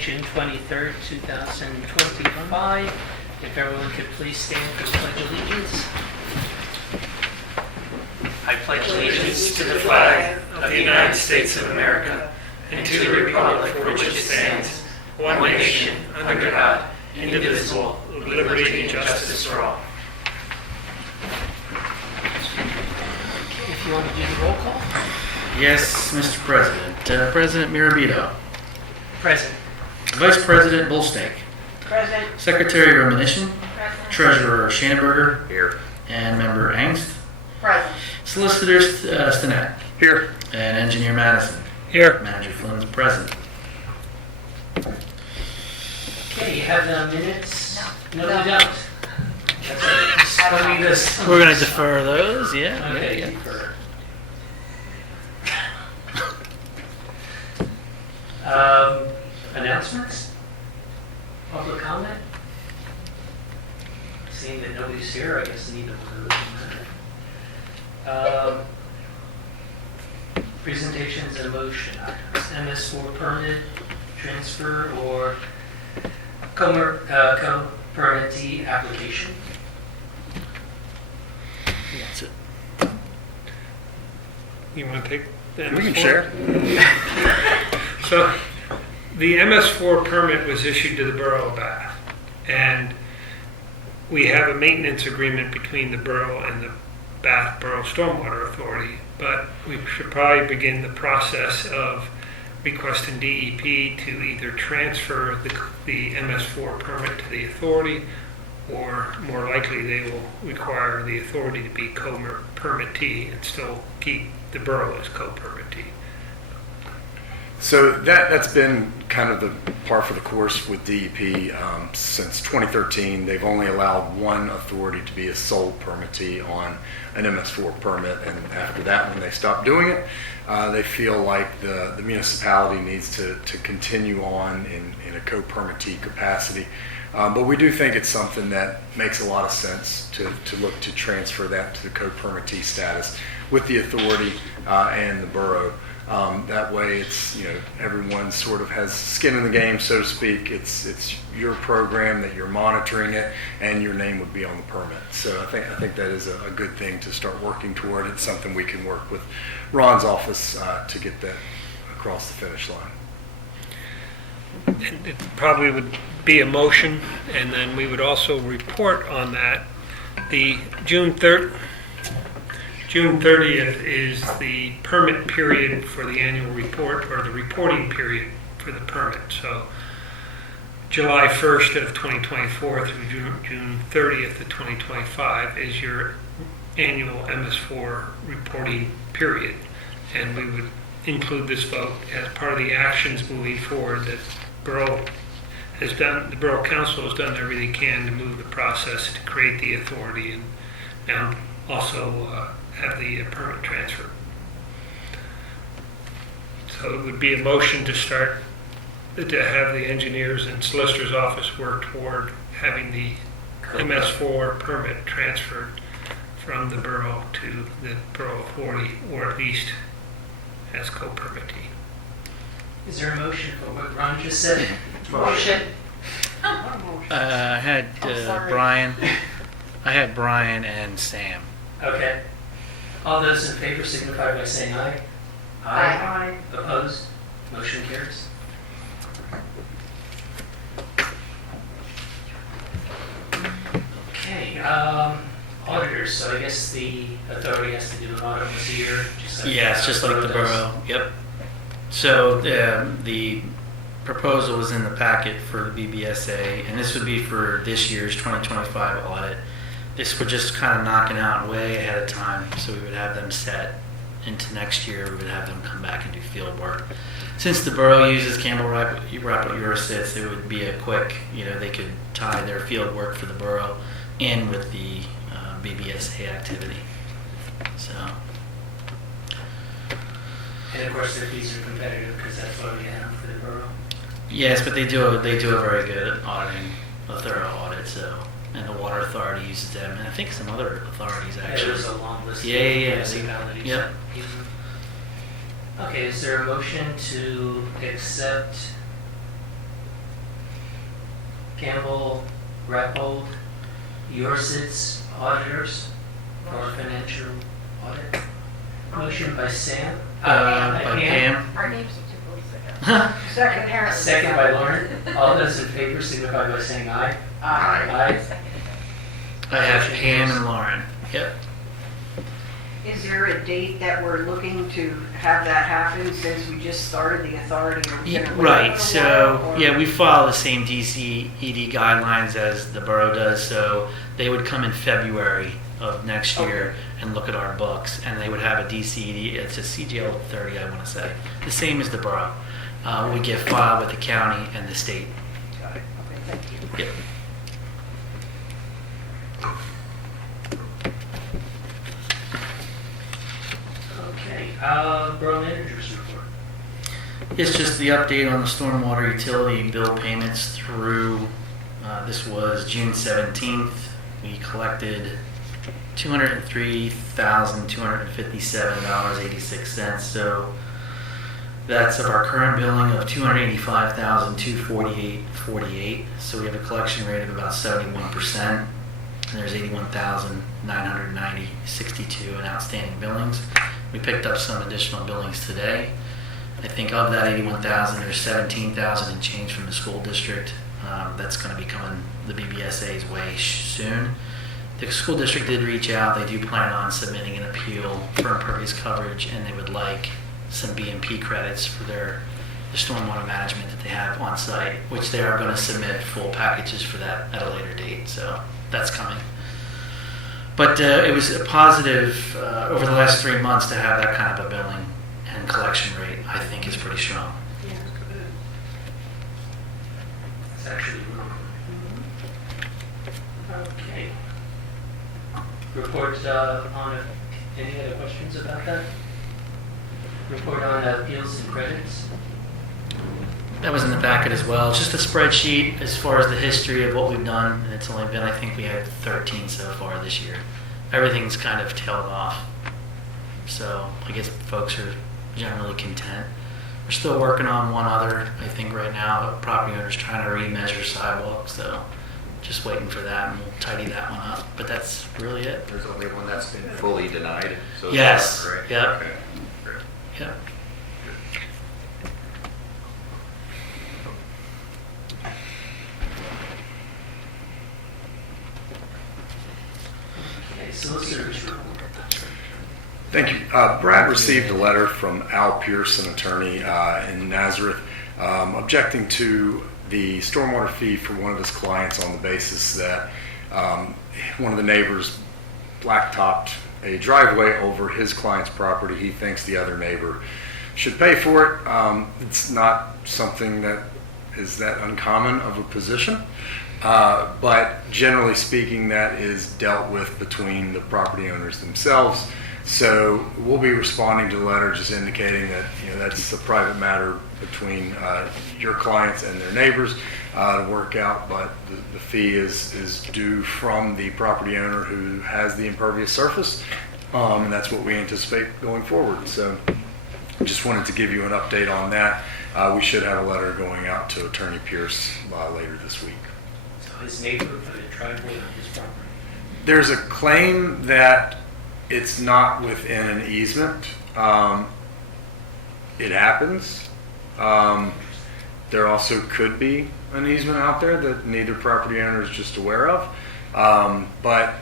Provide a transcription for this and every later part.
June 23rd, 2025. If everyone could please stand for the Pledge of Allegiance. I pledge allegiance to the flag of the United States of America and to the republic for which it stands, one nation, under God, indivisible, with liberty and justice for all. If you want to do the roll call. Yes, Mr. President. President Mirabito. Present. Vice President Bullstake. Present. Secretary Romanishin. Present. Treasurer Schanenberger. Here. And Member Angst. Present. Solicitor Stinnett. Here. And Engineer Madison. Here. Manager Flynn's present. Okay, you have the minutes? No, we don't. That's right. Just leave this. We're going to defer those, yeah. Okay, Yeah. defer. Announcements? Public comment? Seeing that nobody's here, I guess neither one of them matter. Presentations and motion items. MS4 permit, transfer, or co-permittee application. That's it. You want to take the MS4? We can share. So the MS4 permit was issued to the Borough of Bath, and we have a maintenance agreement between the Borough and the Bath Borough Stormwater Authority, but we should probably begin the process of requesting DEP to either transfer the MS4 permit to the authority, or more likely they will require the authority to be co-permittee and still keep the borough as co-permittee. So that's been kind of the par for the course with DEP since 2013. They've only allowed one authority to be a sole permittee on an MS4 permit, and after that, when they stop doing it, they feel like the municipality needs to continue on in a co-permittee capacity. But we do think it's something that makes a lot of sense to look to transfer that to the co-permittee status with the authority and the borough. That way, it's, everyone sort of has skin in the game, so to speak. It's your program that you're monitoring it, and your name would be on the permit. So I think that is a good thing to start working toward. It's something we can work with Ron's office to get that across the finish line. It probably would be a motion, and then we would also report on that. The June 30th is the permit period for the annual report, or the reporting period for the permit. So July 1st of 2024 through June 30th of 2025 is your annual MS4 reporting period. And we would include this vote as part of the actions moving forward that the Borough Council has done everything they can to move the process to create the authority and now also have the permit transfer. So it would be a motion to start to have the engineers and solicitor's office work toward having the MS4 permit transferred from the borough to the borough authority, or at least as co-permittee. Is there a motion for what Ron just said? Motion. I had Brian. I had Brian and Sam. Okay. All those in favor signify by saying aye. Aye. Opposed? Motion carries. Okay. Auditors. So I guess the authority has to do an audit once a year. Yes, just like the borough. Yep. So the proposal was in the packet for the BBSA, and this would be for this year's 2025 audit. This would just kind of knock it out way ahead of time, so we would have them set into next year. We would have them come back and do field work. Since the borough uses Campbell, Rappold, Yurasits, it would be a quick, they could tie their field work for the borough in with the BBSA activity. So. And of course, their fees are competitive because that's what we have for the borough. Yes, but they do a very good auditing, a thorough audit. So, and the water authority uses them, and I think some other authorities actually. There's a long list of Yeah. municipalities. Yep. Okay, is there a motion to accept Campbell, Rappold, Yurasits auditors for financial audit. Motion by Sam. By Pam. Our names are 2 voices ago. Second, Harris. Second by Lauren. All those in favor signify by saying aye. Aye. I have Pam and Lauren. Yep. Is there a date that we're looking to have that happen since we just started the authority? Or gonna wait Right, for a so, while, or- yeah, we follow the same DCED guidelines as the borough does, so they would come in February of next year and look at our books, and they would have a DCED, it's a CGL 30, I want to say, the same as the borough. We get filed with the county and the state. Got it. Okay, thank you. Yep. Okay, Borough Manager's report. It's just the update on the stormwater utility bill payments through, this was June 17th. We collected $203,257.86. So that's of our current billing of $285,248.48. So we have a collection rate of about 71%. And there's $81,990.62 in outstanding billings. We picked up some additional billings today. I think of that 81,000, there's 17,000 and change from the school district. That's going to be coming the BBSA's way soon. The school district did reach out. They do plan on submitting an appeal for impervious coverage, and they would like some BMP credits for the stormwater management that they have on site, which they are going to submit full packages for that at a later date. So that's coming. But it was a positive over the last 3 months to have that kind of a billing and collection rate. I think is pretty strong. It's actually wrong. Okay. Report on, any other questions about that? Report on appeals and credits. That was in the packet as well. It's just a spreadsheet as far as the history of what we've done. And it's only been, I think we had 13 so far this year. Everything's kind of tailed off. So I guess folks are generally content. We're still working on one other, I think right now, property owners trying to remeasure sidewalks. So just waiting for that, and we'll tidy that one up. But that's really it. There's only one that's been fully denied. So Yes. far, correct? Yep. Okay. Great. Yep. Okay, solicitor's report. Thank you. Brad received a letter from Al Pierce, an attorney in Nazareth, objecting to the stormwater fee for one of his clients on the basis that one of the neighbors blacktopped a driveway over his client's property. He thinks the other neighbor should pay for it. It's not something that is that uncommon of a position. But generally speaking, that is dealt with between the property owners themselves. So we'll be responding to the letter just indicating that that's a private matter between your clients and their neighbors to work out, but the fee is due from the property owner who has the impervious surface, and that's what we anticipate going forward. So just wanted to give you an update on that. We should have a letter going out to Attorney Pierce later this week. So his neighbor put a driveway on his property. There's a claim that it's not within an easement. It happens. There also could be an easement out there that neither property owner is just aware of. But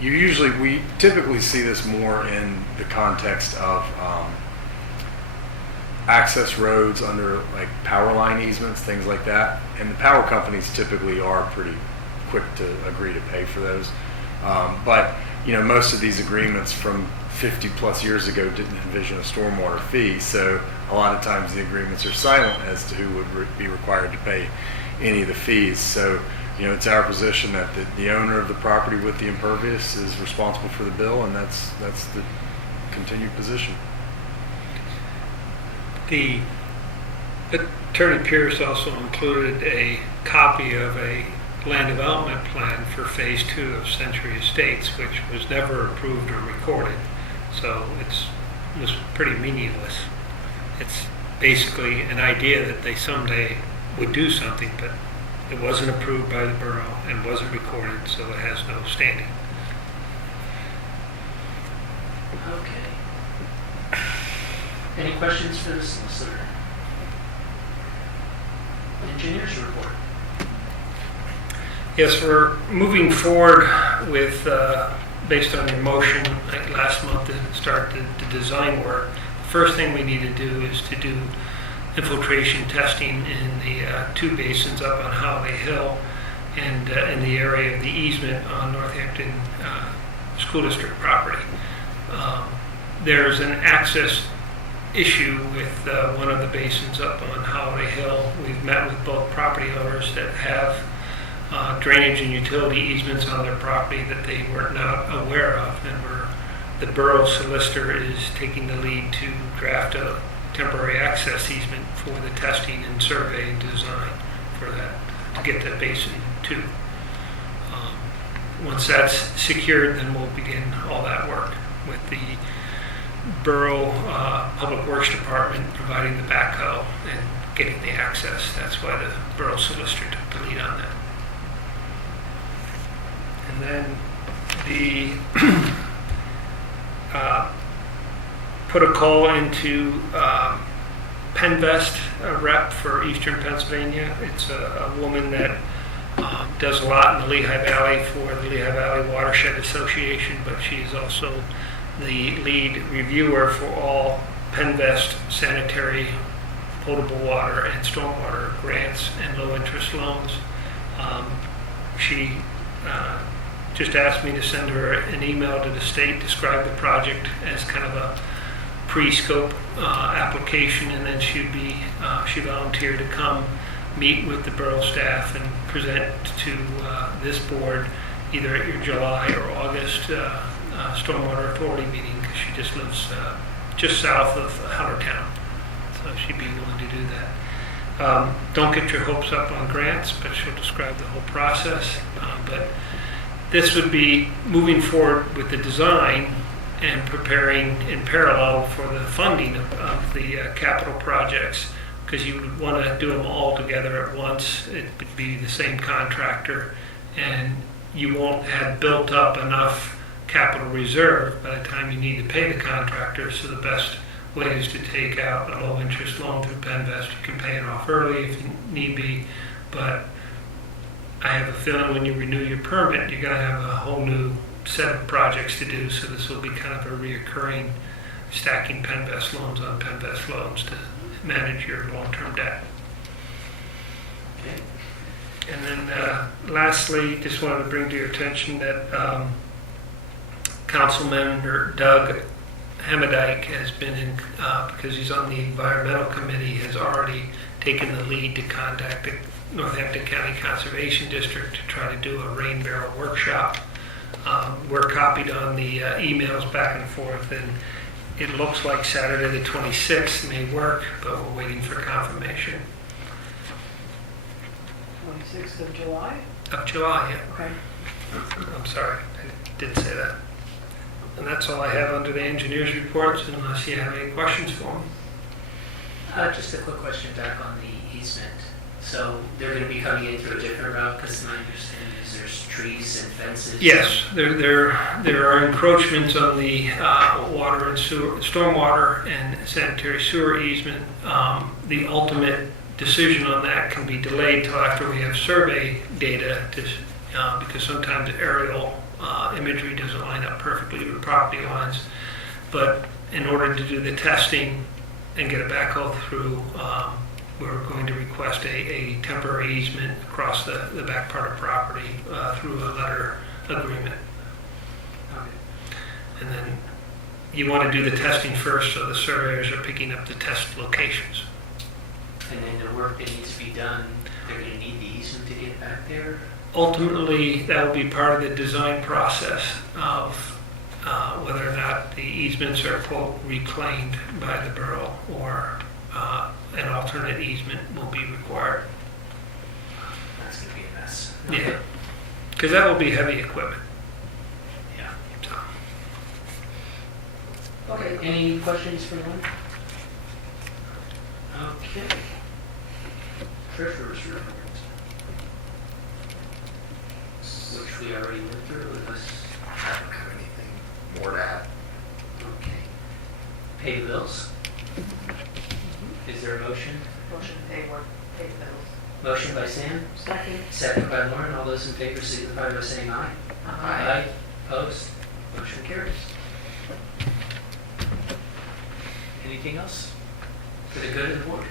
we typically see this more in the context of access roads under like power line easements, things like that. And the power companies typically are pretty quick to agree to pay for those. But most of these agreements from 50 plus years ago didn't envision a stormwater fee, so a lot of times the agreements are silent as to who would be required to pay any of the fees. So, it's our position that the owner of the property with the impervious is responsible for the bill, and that's the continued position. The Attorney Pierce also included a copy of a land development plan for Phase 2 of Century Estates, which was never approved or recorded. So it was pretty meaningless. It's basically an idea that they someday would do something, but It wasn't approved by the borough and wasn't recorded, so it has no standing. Okay. Any questions for the solicitor? Engineers report. Yes, we're moving forward with, based on your motion like last month to start the design work. The first thing we need to do is to do infiltration testing in the two basins up on Holiday Hill and in the area of the easement on Northampton School District property. There's an access issue with one of the basins up on Holiday Hill. We've met with both property owners that have drainage and utility easements on their property that they were not aware of, and the borough solicitor is taking the lead to draft a temporary access easement for the testing and survey and design for that, to get that basin too. Once that's secured, then we'll begin all that work with the Borough Public Works Department providing the backhoe and getting the access. That's why the Borough Solicitor took the lead on that. And then the put a call into Penvest, a rep for Eastern Pennsylvania. It's a woman that does a lot in the Lehigh Valley for the Lehigh Valley Watershed Association, but she is also the lead reviewer for all Penvest sanitary potable water and stormwater grants and low interest loans. She just asked me to send her an email to the state, describe the project as kind of a pre-scope application, and then she volunteered to come meet with the borough staff and present to this board either at your July or August Stormwater Authority meeting, because she just lives just south of Hellertown, so she'd be willing to do that. Don't get your hopes up on grants, but she'll describe the whole process. But this would be moving forward with the design and preparing in parallel for the funding of the capital projects, because you would want to do them all together at once. It would be the same contractor, and you won't have built up enough capital reserve by the time you need to pay the contractor. So the best way is to take out a low interest loan through Penvest. You can pay it off early if you need be, but I have a feeling when you renew your permit, you're going to have a whole new set of projects to do. So this will be kind of a reoccurring stacking Penvest loans on Penvest loans to manage your long-term debt. Okay. And then lastly, just wanted to bring to your attention that Councilman Doug Hamadike has been in, because he's on the environmental committee, has already taken the lead to contact the Northampton County Conservation District to try to do a rain barrel workshop. We're copied on the emails back and forth, and it looks like Saturday the 26th may work, but we're waiting for confirmation. 26th of July? Of July, yeah. Okay. I'm sorry, I did say that. And that's all I have under the engineer's reports, unless you have any questions for me. Just a quick question back on the easement. So they're going to be coming in through a different route, because my understanding is there's trees and fences. Yes, there are encroachments on the water and sewer, stormwater and sanitary sewer easement. The ultimate decision on that can be delayed till after we have survey data, because sometimes aerial imagery doesn't line up perfectly with property lines. But in order to do the testing and get a backhoe through, we're going to request a temporary easement across the back part of property through a letter agreement. Okay. And then you want to do the testing first, so the surveyors are picking up the test locations. And then the work that needs to be done, they're going to need the easement to get back there? Ultimately, that will be part of the design process of whether or not the easements are, quote, reclaimed by the borough, or an alternate easement will be required. That's going to be a mess. Yeah, because that will be heavy equipment. Yeah. So, Okay, any questions for Lynn? Okay. Treasurer's report. we already went through with this? I don't have anything more to add. Okay. Pay the bills? Is there a motion? Motion to pay the bills. Motion by Sam, Second. second by Lauren. All those in favor signify by saying aye. Aye. Opposed? Motion carries. Anything else? For the good of the board?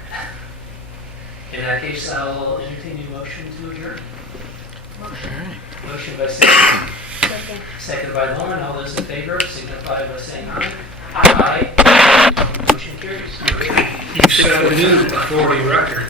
In that case, I'll entertain a motion to adjourn. Motion by Sam, Second. second by Lauren. All those in favor signify by saying aye. Aye. Motion carries. You set a new authority record.